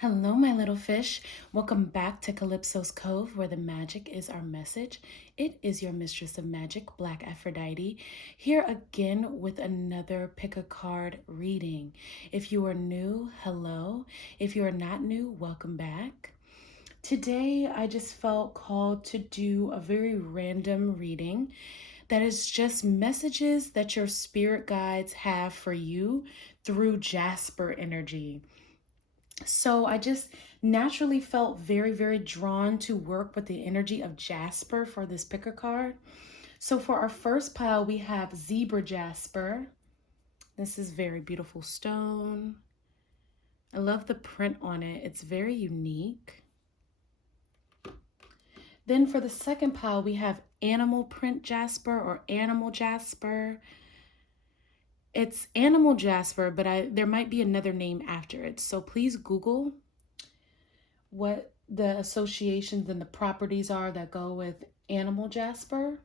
Hello, my little fish. Welcome back to Calypso's Cove, where the magic is our message. It is your mistress of magic, Black Aphrodite, here again with another pick a card reading. If you are new, hello. If you are not new, welcome back. Today, I just felt called to do a very random reading that is just messages that your spirit guides have for you through Jasper energy. So I just naturally felt very drawn to work with the energy of Jasper for this picker card. So for our first pile, we have Zebra Jasper. This is very beautiful stone. I love the print on it. It's very unique. Then for the second pile, we have Animal Print Jasper or Animal Jasper. It's Animal Jasper, but there might be another name after it. So please Google what the associations and the properties are that go with Animal Jasper.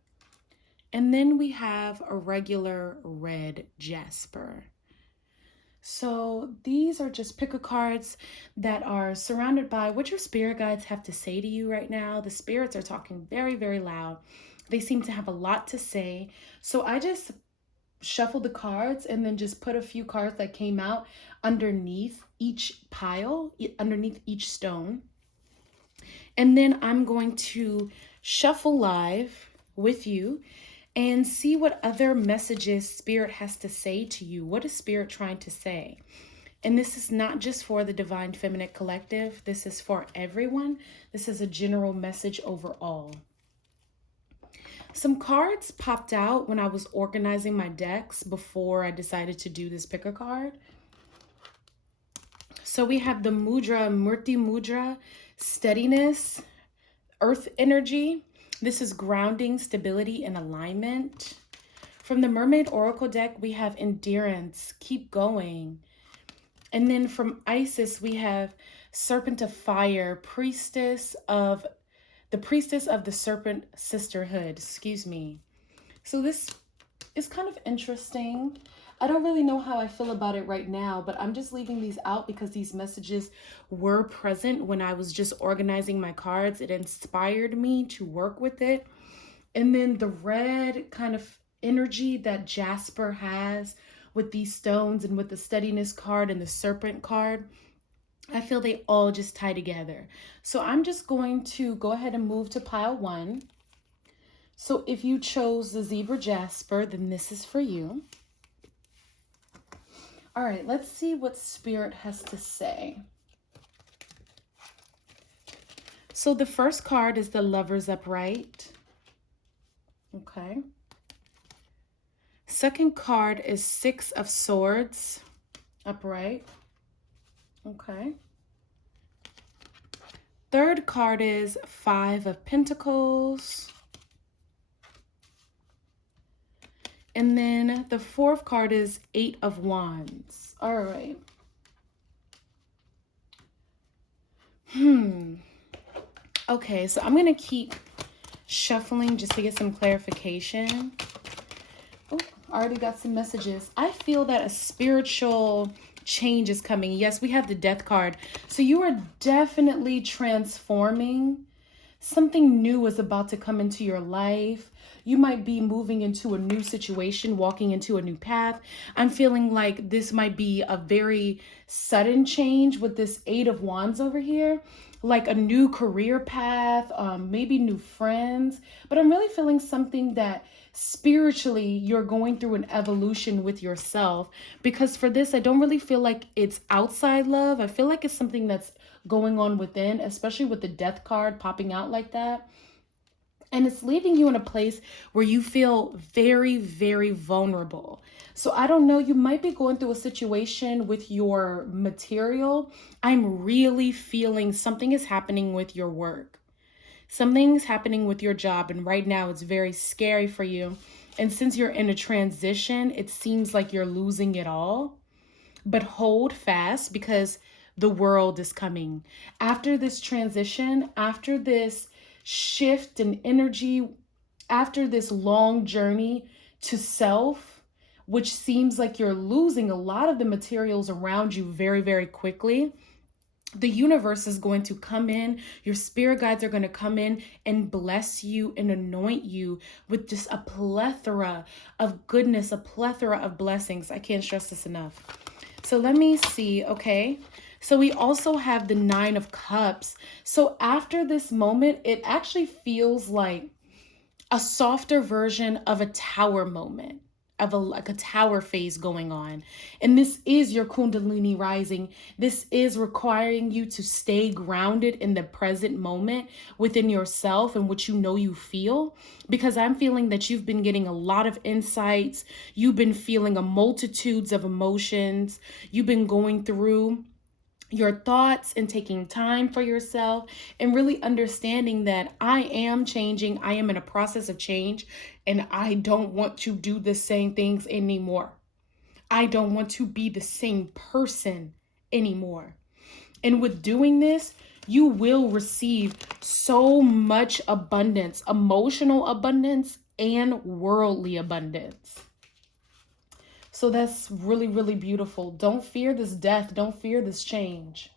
And then we have a regular red Jasper. So these are just picker cards that are surrounded by what your spirit guides have to say to you right now. The spirits are talking very loud. They seem to have a lot to say. So I just shuffled the cards and then just put a few cards that came out underneath each pile, underneath each stone. And then I'm going to shuffle live with you and see what other messages Spirit has to say to you. What is Spirit trying to say? And this is not just for the Divine Feminine Collective. This is for everyone. This is a general message overall. Some cards popped out when I was organizing my decks before I decided to do this picker card. So we have the Mudra, Murti Mudra, steadiness, earth energy. This is grounding, stability, and alignment. From the Mermaid Oracle deck, we have endurance, keep going. And then from Isis, we have Serpent of Fire, the Priestess of the Serpent Sisterhood, excuse me. So this is kind of interesting. I don't really know how I feel about it right now, but I'm just leaving these out because these messages were present when I was just organizing my cards. It inspired me to work with it. And then the red kind of energy that Jasper has with these stones and with the steadiness card and the serpent card, I feel they all just tie together. So I'm just going to go ahead and move to pile 1. So if you chose the Zebra Jasper, then this is for you. All right, let's see what Spirit has to say. So the first card is the Lovers Upright. Okay. Second card is Six of Swords upright. Okay. Third card is Five of Pentacles. And then the fourth card is Eight of Wands. All right. Okay, so I'm going to keep shuffling just to get some clarification. Oh, I already got some messages. I feel that a spiritual change is coming. Yes, we have the Death card. So you are definitely transforming. Something new is about to come into your life. You might be moving into a new situation, walking into a new path. I'm feeling like this might be a very sudden change with this Eight of Wands over here, like a new career path, maybe new friends. But I'm really feeling something that spiritually you're going through an evolution with yourself, because for this, I don't really feel like it's outside love. I feel like it's something that's going on within, especially with the Death card popping out like that. And it's leaving you in a place where you feel very vulnerable. So I don't know, you might be going through a situation with your material. I'm really feeling something is happening with your work. Something's happening with your job, and right now it's very scary for you. And since you're in a transition, it seems like you're losing it all. But hold fast, because the world is coming. After this transition, after this shift in energy, after this long journey to self, which seems like you're losing a lot of the materials around you very quickly, the universe is going to come in, your spirit guides are going to come in and bless you and anoint you with just a plethora of goodness, a plethora of blessings. I can't stress this enough. So let me see, okay? So we also have the 9 of Cups. So after this moment, it actually feels like a softer version of a tower moment, of like a tower phase going on. And this is your Kundalini rising. This is requiring you to stay grounded in the present moment within yourself and what you know you feel, because I'm feeling that you've been getting a lot of insights. You've been feeling a multitudes of emotions. You've been going through your thoughts and taking time for yourself and really understanding that I am changing. I am in a process of change, and I don't want to do the same things anymore. I don't want to be the same person anymore. And with doing this, you will receive so much abundance, emotional abundance and worldly abundance. So that's really, really beautiful. Don't fear this death. Don't fear this change.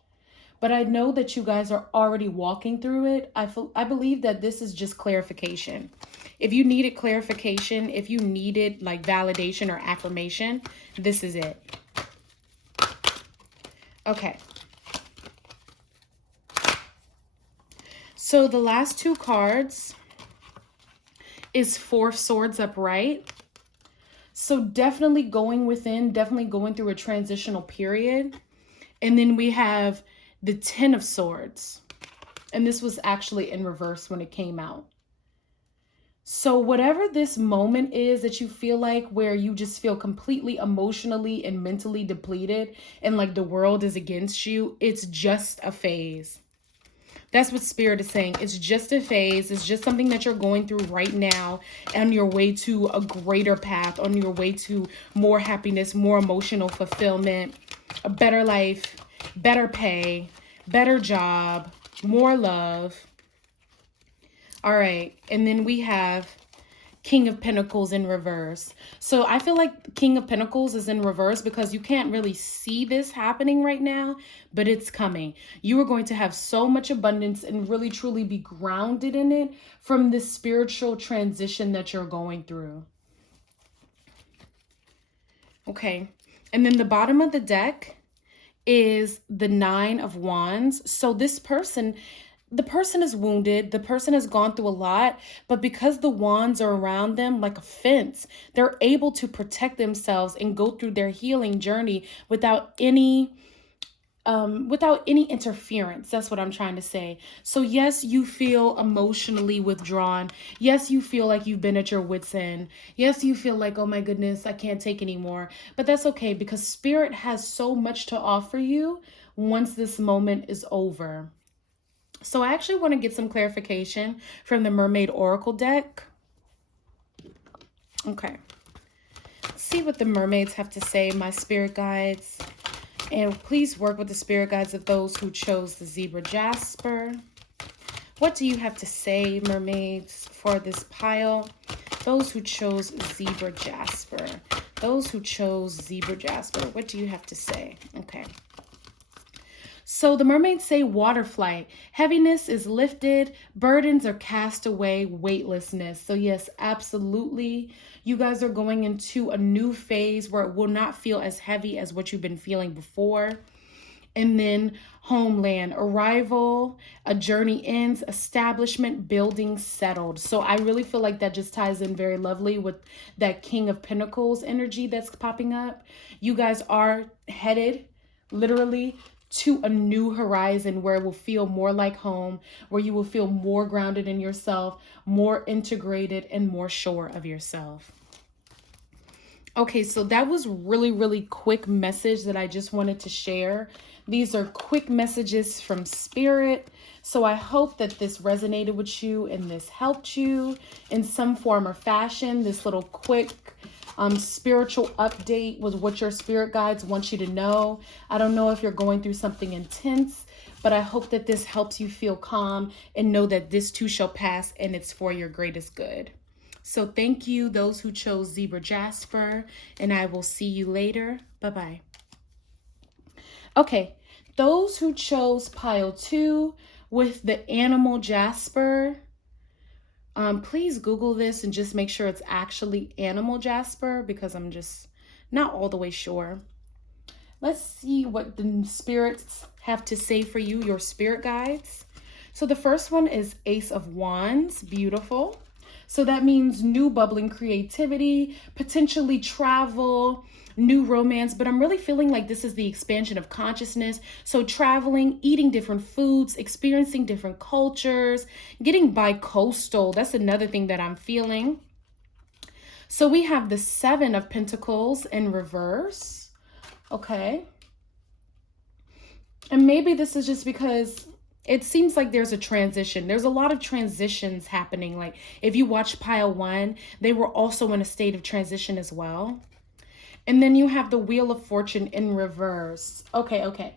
But I know that you guys are already walking through it. I believe that this is just clarification. If you needed clarification, if you needed like validation or affirmation, this is it. Okay. So the last 2 cards is 4 of Swords upright. So definitely going within, definitely going through a transitional period. And then we have the 10 of Swords. And this was actually in reverse when it came out. So whatever this moment is that you feel like where you just feel completely emotionally and mentally depleted and like the world is against you, it's just a phase. That's what Spirit is saying. It's just a phase. It's just something that you're going through right now on your way to a greater path, on your way to more happiness, more emotional fulfillment, a better life, better pay, better job, more love. All right. And then we have King of Pentacles in reverse. So I feel like King of Pentacles is in reverse because you can't really see this happening right now, but it's coming. You are going to have so much abundance and really truly be grounded in it from this spiritual transition that you're going through. Okay. And then the bottom of the deck is the 9 of Wands. So this person, the person is wounded. The person has gone through a lot, but because the wands are around them like a fence, they're able to protect themselves and go through their healing journey without any interference. That's what I'm trying to say. So yes, you feel emotionally withdrawn. Yes, you feel like you've been at your wit's end. Yes, you feel like, oh my goodness, I can't take anymore. But that's okay because Spirit has so much to offer you once this moment is over. So I actually want to get some clarification from the Mermaid Oracle deck. Okay. Let's see what the mermaids have to say, my spirit guides. And please work with the spirit guides of those who chose the Zebra Jasper. What do you have to say, mermaids, for this pile? Those who chose Zebra Jasper. Those who chose Zebra Jasper. What do you have to say? Okay. So the mermaids say water flight. Heaviness is lifted. Burdens are cast away. Weightlessness. So yes, absolutely. You guys are going into a new phase where it will not feel as heavy as what you've been feeling before. And then homeland, arrival, a journey ends, establishment, building, settled. So I really feel like that just ties in very lovely with that King of Pentacles energy that's popping up. You guys are headed literally to a new horizon where it will feel more like home, where you will feel more grounded in yourself, more integrated, and more sure of yourself. Okay, so that was really, really quick message that I just wanted to share. These are quick messages from Spirit. So I hope that this resonated with you and this helped you in some form or fashion. This little quick spiritual update was what your spirit guides want you to know. I don't know if you're going through something intense, but I hope that this helps you feel calm and know that this too shall pass and it's for your greatest good. So thank you, those who chose Zebra Jasper, and I will see you later. Bye-bye. Okay, those who chose pile 2 with the animal Jasper, please Google this and just make sure it's actually animal Jasper, because I'm just not all the way sure. Let's see what the spirits have to say for you, your spirit guides. So the first one is Ace of Wands, beautiful. So that means new bubbling creativity, potentially travel, new romance, but I'm really feeling like this is the expansion of consciousness. So traveling, eating different foods, experiencing different cultures, getting bi-coastal. That's another thing that I'm feeling. So we have the 7 of Pentacles in reverse. Okay. And maybe this is just because it seems like there's a transition. There's a lot of transitions happening. Like if you watch pile 1, they were also in a state of transition as well. And then you have the Wheel of Fortune in reverse. Okay.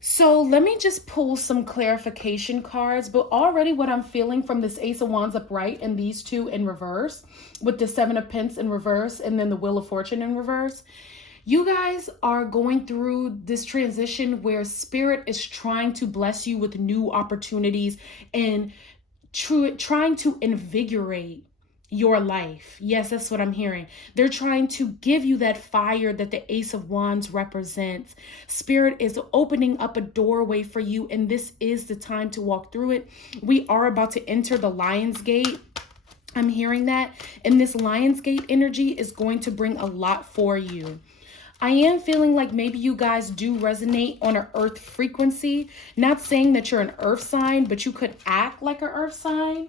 So let me just pull some clarification cards. But already what I'm feeling from this Ace of Wands upright and these 2 in reverse, with the 7 of Pentacles in reverse and then the Wheel of Fortune in reverse, you guys are going through this transition where Spirit is trying to bless you with new opportunities and trying to invigorate your life. Yes, that's what I'm hearing. They're trying to give you that fire that the Ace of Wands represents. Spirit is opening up a doorway for you, and this is the time to walk through it. We are about to enter the Lion's Gate. I'm hearing that. And this Lion's Gate energy is going to bring a lot for you. I am feeling like maybe you guys do resonate on an earth frequency. Not saying that you're an earth sign, but you could act like an earth sign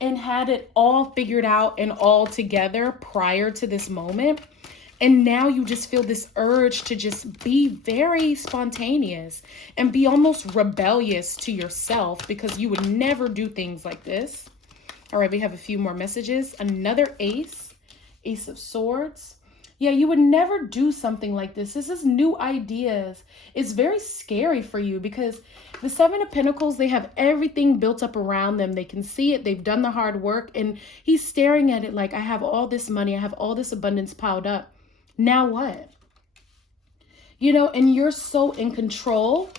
and had it all figured out and all together prior to this moment. And now you just feel this urge to just be very spontaneous and be almost rebellious to yourself, because you would never do things like this. All right, we have a few more messages. Another Ace of Swords. Yeah, you would never do something like this. This is new ideas. It's very scary for you because the 7 of Pentacles, they have everything built up around them. They can see it. They've done the hard work. And he's staring at it like, I have all this money. I have all this abundance piled up. Now what? You know, and you're so in control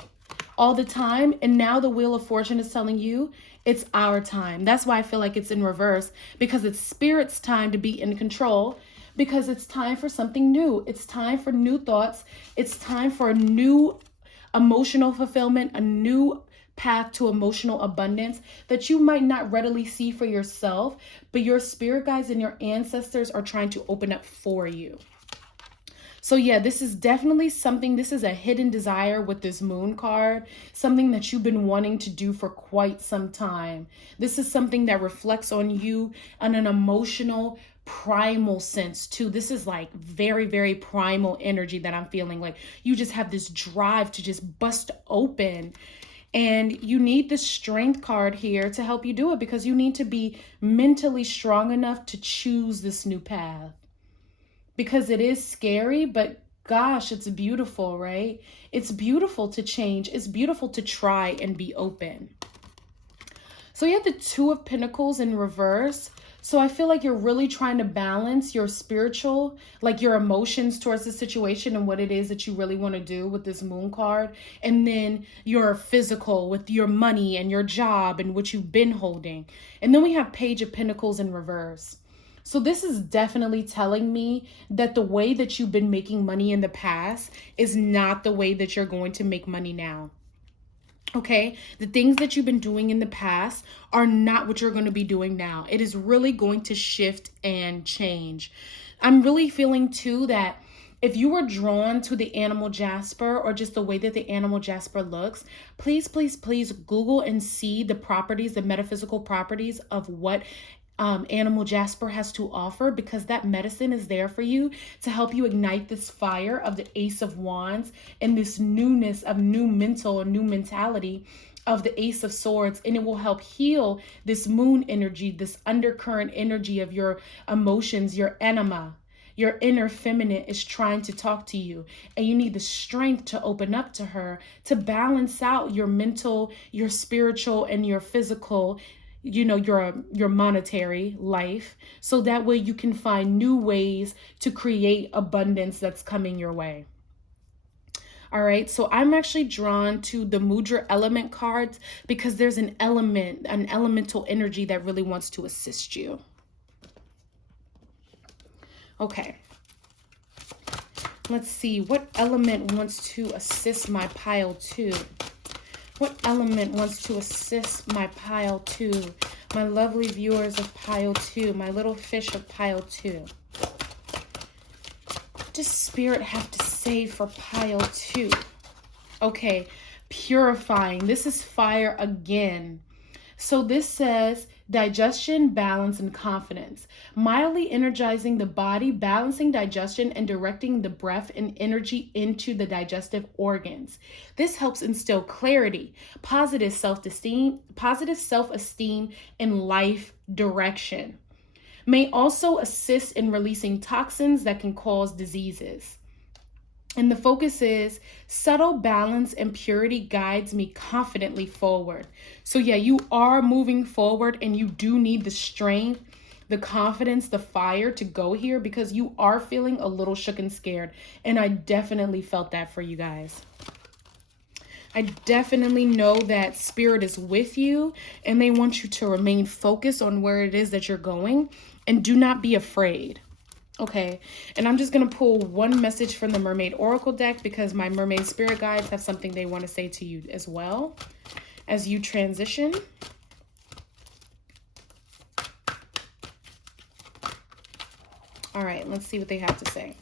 all the time. And now the Wheel of Fortune is telling you it's our time. That's why I feel like it's in reverse, because it's Spirit's time to be in control. Because it's time for something new. It's time for new thoughts. It's time for a new emotional fulfillment, a new path to emotional abundance that you might not readily see for yourself, but your spirit guides and your ancestors are trying to open up for you. So yeah, this is definitely something, this is a hidden desire with this Moon card, something that you've been wanting to do for quite some time. This is something that reflects on you on an emotional, primal sense too. This is like very, very primal energy that I'm feeling. Like you just have this drive to just bust open. And you need the Strength card here to help you do it, because you need to be mentally strong enough to choose this new path. Because it is scary, but gosh, it's beautiful, right? It's beautiful to change. It's beautiful to try and be open. So you have the 2 of Pentacles in reverse. So I feel like you're really trying to balance your spiritual, like your emotions towards the situation and what it is that you really want to do with this Moon card. And then your physical with your money and your job and what you've been holding. And then we have Page of Pentacles in reverse. So this is definitely telling me that the way that you've been making money in the past is not the way that you're going to make money now. Okay, the things that you've been doing in the past are not what you're going to be doing now. It is really going to shift and change. I'm really feeling too that if you were drawn to the animal Jasper or just the way that the animal Jasper looks, please, please, please Google and see the properties, the metaphysical properties of what animal Jasper has to offer, because that medicine is there for you to help you ignite this fire of the Ace of Wands and this newness of new mental or new mentality of the Ace of Swords. And it will help heal this Moon energy, this undercurrent energy of your emotions, your anima. Your inner feminine is trying to talk to you, and you need the strength to open up to her, to balance out your mental, your spiritual, and your physical, you know, your monetary life, so that way you can find new ways to create abundance that's coming your way. All right, so I'm actually drawn to the Mudra element cards because there's an elemental energy that really wants to assist you. Okay. Let's see, what element wants to assist my pile 2? What element wants to assist my pile 2? My lovely viewers of pile 2, my little fish of pile 2. What does Spirit have to say for pile 2? Okay, purifying. This is fire again. So this says digestion, balance, and confidence. Mildly energizing the body, balancing digestion, and directing the breath and energy into the digestive organs. This helps instill clarity, positive self-esteem, and life direction. May also assist in releasing toxins that can cause diseases. And the focus is subtle balance and purity guides me confidently forward. So yeah, you are moving forward and you do need the strength, the confidence, the fire to go here because you are feeling a little shook and scared. And I definitely felt that for you guys. I definitely know that Spirit is with you and they want you to remain focused on where it is that you're going and do not be afraid. Okay, and I'm just going to pull one message from the Mermaid Oracle deck because my Mermaid Spirit Guides have something they want to say to you as well as you transition. All right, let's see what they have to say.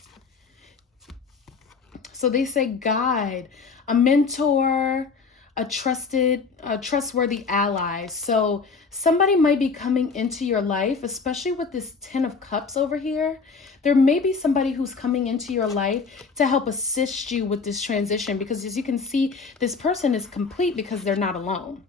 So they say guide, a mentor, a trustworthy ally. So somebody might be coming into your life, especially with this 10 of Cups over here. There may be somebody who's coming into your life to help assist you with this transition because as you can see, this person is complete because they're not alone.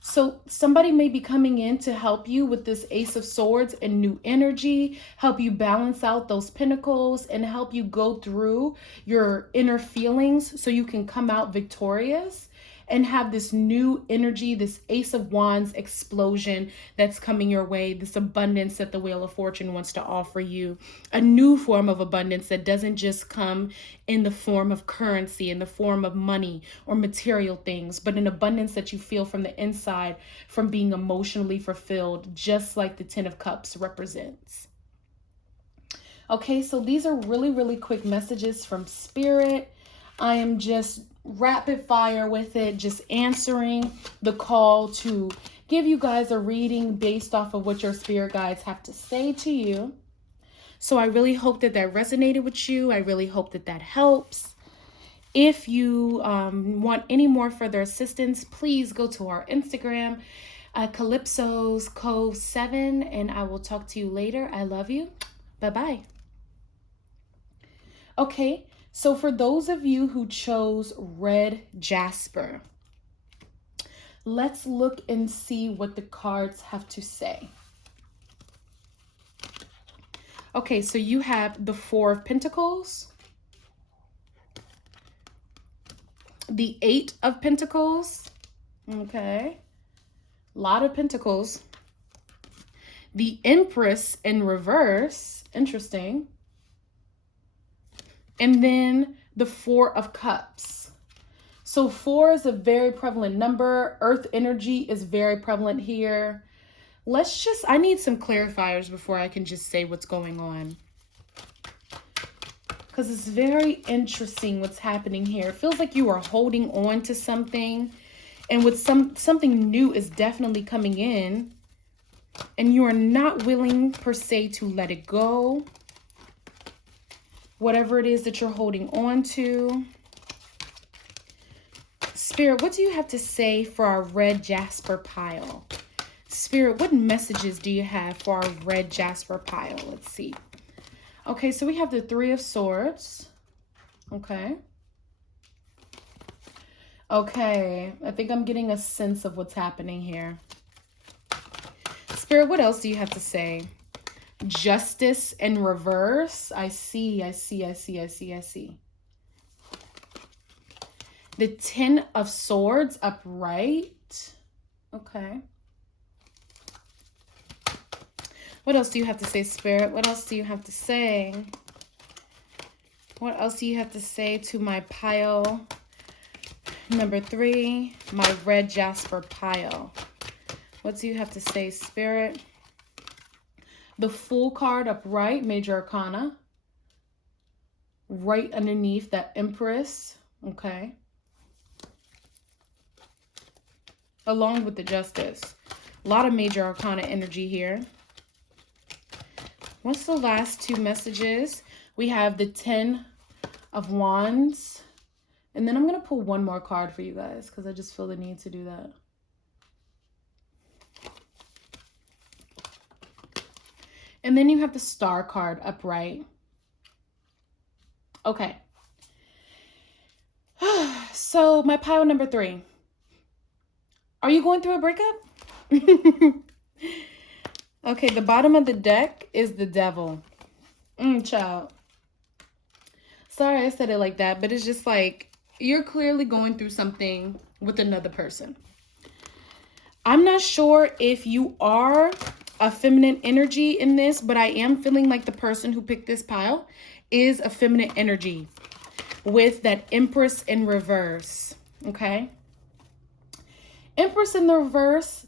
So somebody may be coming in to help you with this Ace of Swords and new energy, help you balance out those pentacles and help you go through your inner feelings so you can come out victorious and have this new energy, this Ace of Wands explosion that's coming your way, this abundance that the Wheel of Fortune wants to offer you, a new form of abundance that doesn't just come in the form of currency, in the form of money or material things, but an abundance that you feel from the inside from being emotionally fulfilled, just like the 10 of Cups represents. Okay, so these are really, really quick messages from Spirit. I am just rapid fire with it, just answering the call to give you guys a reading based off of what your spirit guides have to say to you. So I really hope that that resonated with you. I really hope that that helps. If you want any more further assistance, please go to our Instagram, Calypso's Cove 7, and I will talk to you later. I love you. Bye-bye. Okay. So for those of you who chose red Jasper, let's look and see what the cards have to say. Okay, so you have the 4 of Pentacles, the 8 of Pentacles, okay, a lot of Pentacles, the Empress in reverse, interesting, and then the 4 of Cups. So 4 is a very prevalent number. Earth energy is very prevalent here. I need some clarifiers before I can just say what's going on. Because it's very interesting what's happening here. It feels like you are holding on to something. And with something new is definitely coming in. And you are not willing per se to let it go. Whatever it is that you're holding on to. Spirit, what do you have to say for our red Jasper pile? Spirit, what messages do you have for our red Jasper pile? Let's see. Okay, so we have the 3 of Swords. Okay. Okay, I think I'm getting a sense of what's happening here. Spirit, what else do you have to say? Justice in reverse. I see. The 10 of Swords upright. Okay. What else do you have to say, Spirit? What else do you have to say? What else do you have to say to my pile number 3, my red Jasper pile? What do you have to say, Spirit? The Fool card upright, Major Arcana. Right underneath that Empress, okay? Along with the Justice. A lot of Major Arcana energy here. What's the last 2 messages? We have the 10 of Wands. And then I'm going to pull one more card for you guys because I just feel the need to do that. And then you have the Star card upright. Okay. So my pile number 3. Are you going through a breakup? Okay, the bottom of the deck is the Devil. Child. Sorry I said it like that, but it's just like you're clearly going through something with another person. I'm not sure if you are a feminine energy in this, but I am feeling like the person who picked this pile is a feminine energy with that Empress in reverse, okay? Empress in the reverse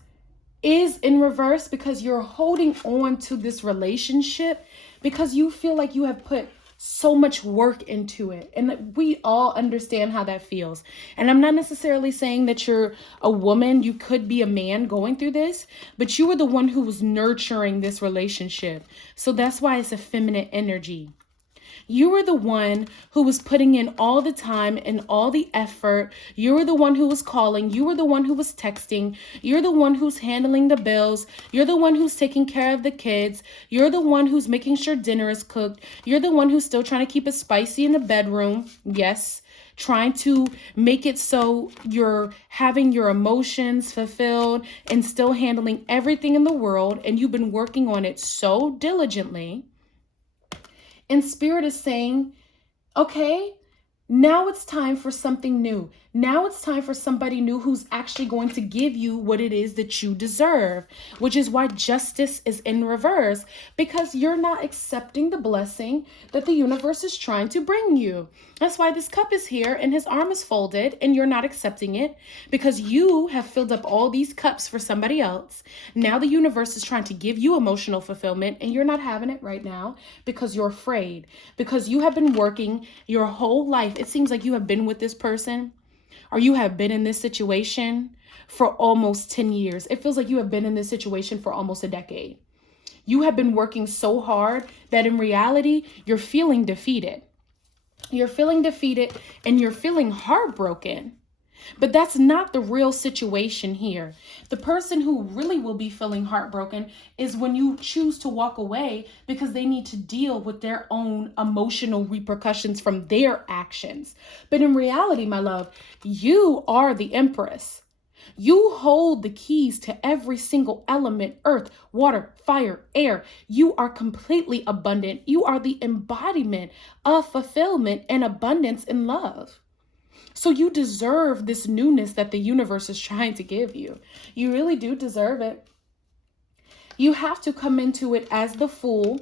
is in reverse because you're holding on to this relationship because you feel like you have put so much work into it. And we all understand how that feels. And I'm not necessarily saying that you're a woman. You could be a man going through this, but you were the one who was nurturing this relationship. So that's why it's a feminine energy. You were the one who was putting in all the time and all the effort. You were the one who was calling. You were the one who was texting. You're the one who's handling the bills. You're the one who's taking care of the kids. You're the one who's making sure dinner is cooked. You're the one who's still trying to keep it spicy in the bedroom. Yes. Trying to make it so you're having your emotions fulfilled and still handling everything in the world. And you've been working on it so diligently. And Spirit is saying, okay, now it's time for something new. Now it's time for somebody new who's actually going to give you what it is that you deserve, which is why Justice is in reverse, because you're not accepting the blessing that the universe is trying to bring you. That's why this cup is here and his arm is folded and you're not accepting it because you have filled up all these cups for somebody else. Now the universe is trying to give you emotional fulfillment and you're not having it right now because you're afraid, because you have been working your whole life. It seems like you have been with this person or you have been in this situation for almost 10 years. It feels like you have been in this situation for almost a decade. You have been working so hard that in reality, you're feeling defeated. You're feeling defeated and you're feeling heartbroken. But that's not the real situation here. The person who really will be feeling heartbroken is when you choose to walk away because they need to deal with their own emotional repercussions from their actions. But in reality, my love, you are the Empress. You hold the keys to every single element, earth, water, fire, air. You are completely abundant. You are the embodiment of fulfillment and abundance in love. So you deserve this newness that the universe is trying to give you. You really do deserve it. You have to come into it as the Fool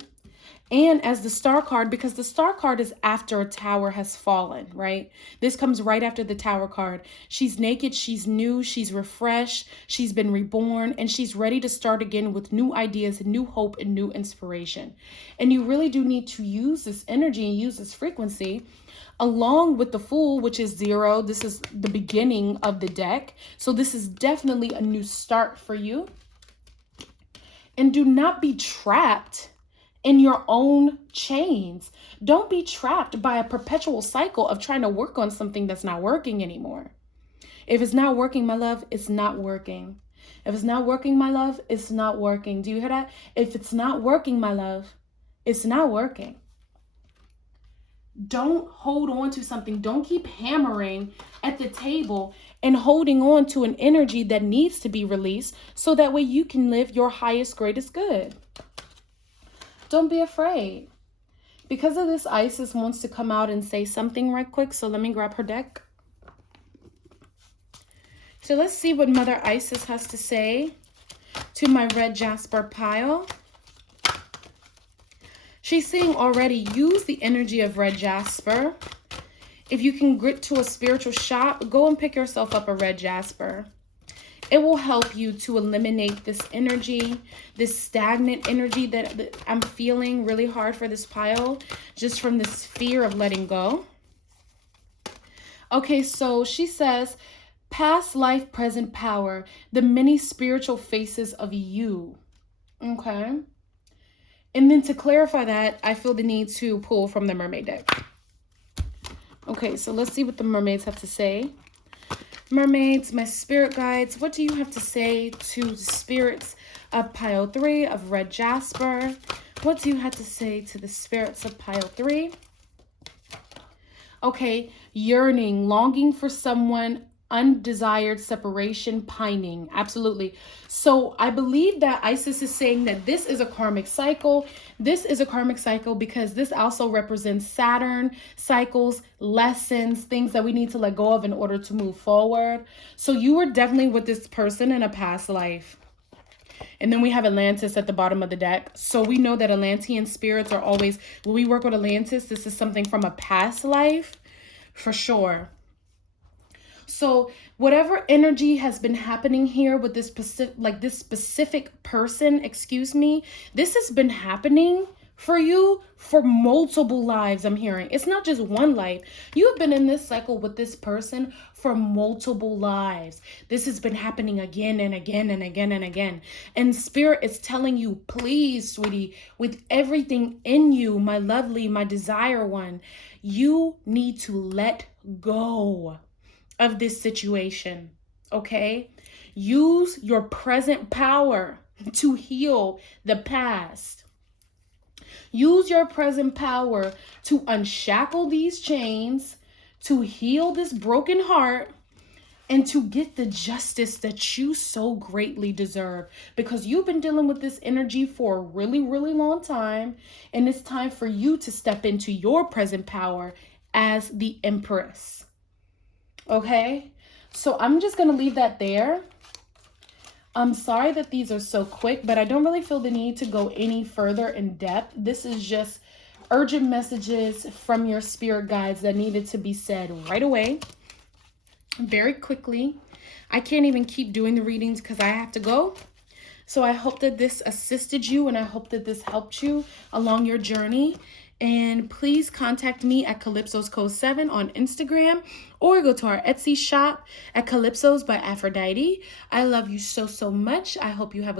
and as the Star card, because the Star card is after a tower has fallen, right? This comes right after the Tower card. She's naked, she's new, she's refreshed, she's been reborn, and she's ready to start again with new ideas, new hope, and new inspiration. And you really do need to use this energy and use this frequency along with the Fool, which is 0. This is the beginning of the deck. So this is definitely a new start for you. And do not be trapped in your own chains. Don't be trapped by a perpetual cycle of trying to work on something that's not working anymore. If it's not working, my love, it's not working. If it's not working, my love, it's not working. Do you hear that? If it's not working, my love, it's not working. Don't hold on to something. Don't keep hammering at the table and holding on to an energy that needs to be released so that way you can live your highest, greatest good. Don't be afraid. Because of this, Isis wants to come out and say something right quick. So let me grab her deck. So let's see what Mother Isis has to say to my red Jasper pile. She's saying already, use the energy of red jasper. If you can get to a spiritual shop, go and pick yourself up a red jasper. It will help you to eliminate this energy, this stagnant energy that I'm feeling really hard for this pile, just from this fear of letting go. Okay, so she says, past life, present power, the many spiritual faces of you. Okay. And then to clarify that, I feel the need to pull from the mermaid deck. Okay, so let's see what the mermaids have to say. Mermaids, my spirit guides, what do you have to say to the spirits of pile 3 of red jasper? What do you have to say to the spirits of pile 3? Okay, yearning, longing for someone, undesired separation, pining. Absolutely. So I believe that Isis is saying that this is a karmic cycle. This is a karmic cycle because this also represents Saturn cycles, lessons, things that we need to let go of in order to move forward. So you were definitely with this person in a past life. And then we have Atlantis at the bottom of the deck. So we know that Atlantean spirits are always, when we work with Atlantis, this is something from a past life for sure. So whatever energy has been happening here with this specific person, excuse me, this has been happening for you for multiple lives. I'm hearing it's not just one life. You have been in this cycle with this person for multiple lives. This has been happening again and again and again and again. And spirit is telling you, please, sweetie, with everything in you, my lovely, my desire one, you need to let go of this situation. Okay? Use your present power to heal the past. Use your present power to unshackle these chains, to heal this broken heart, and to get the justice that you so greatly deserve. Because you've been dealing with this energy for a really, really long time. And it's time for you to step into your present power as the Empress. Okay? So I'm just going to leave that there. I'm sorry that these are so quick, but I don't really feel the need to go any further in depth. This is just urgent messages from your spirit guides that needed to be said right away, very quickly. I can't even keep doing the readings because I have to go. So I hope that this assisted you, and I hope that this helped you along your journey. And please contact me at Calypso's Code 7 on Instagram, or go to our Etsy shop at Calypso's by Aphrodite. I love you so, so much. I hope you have a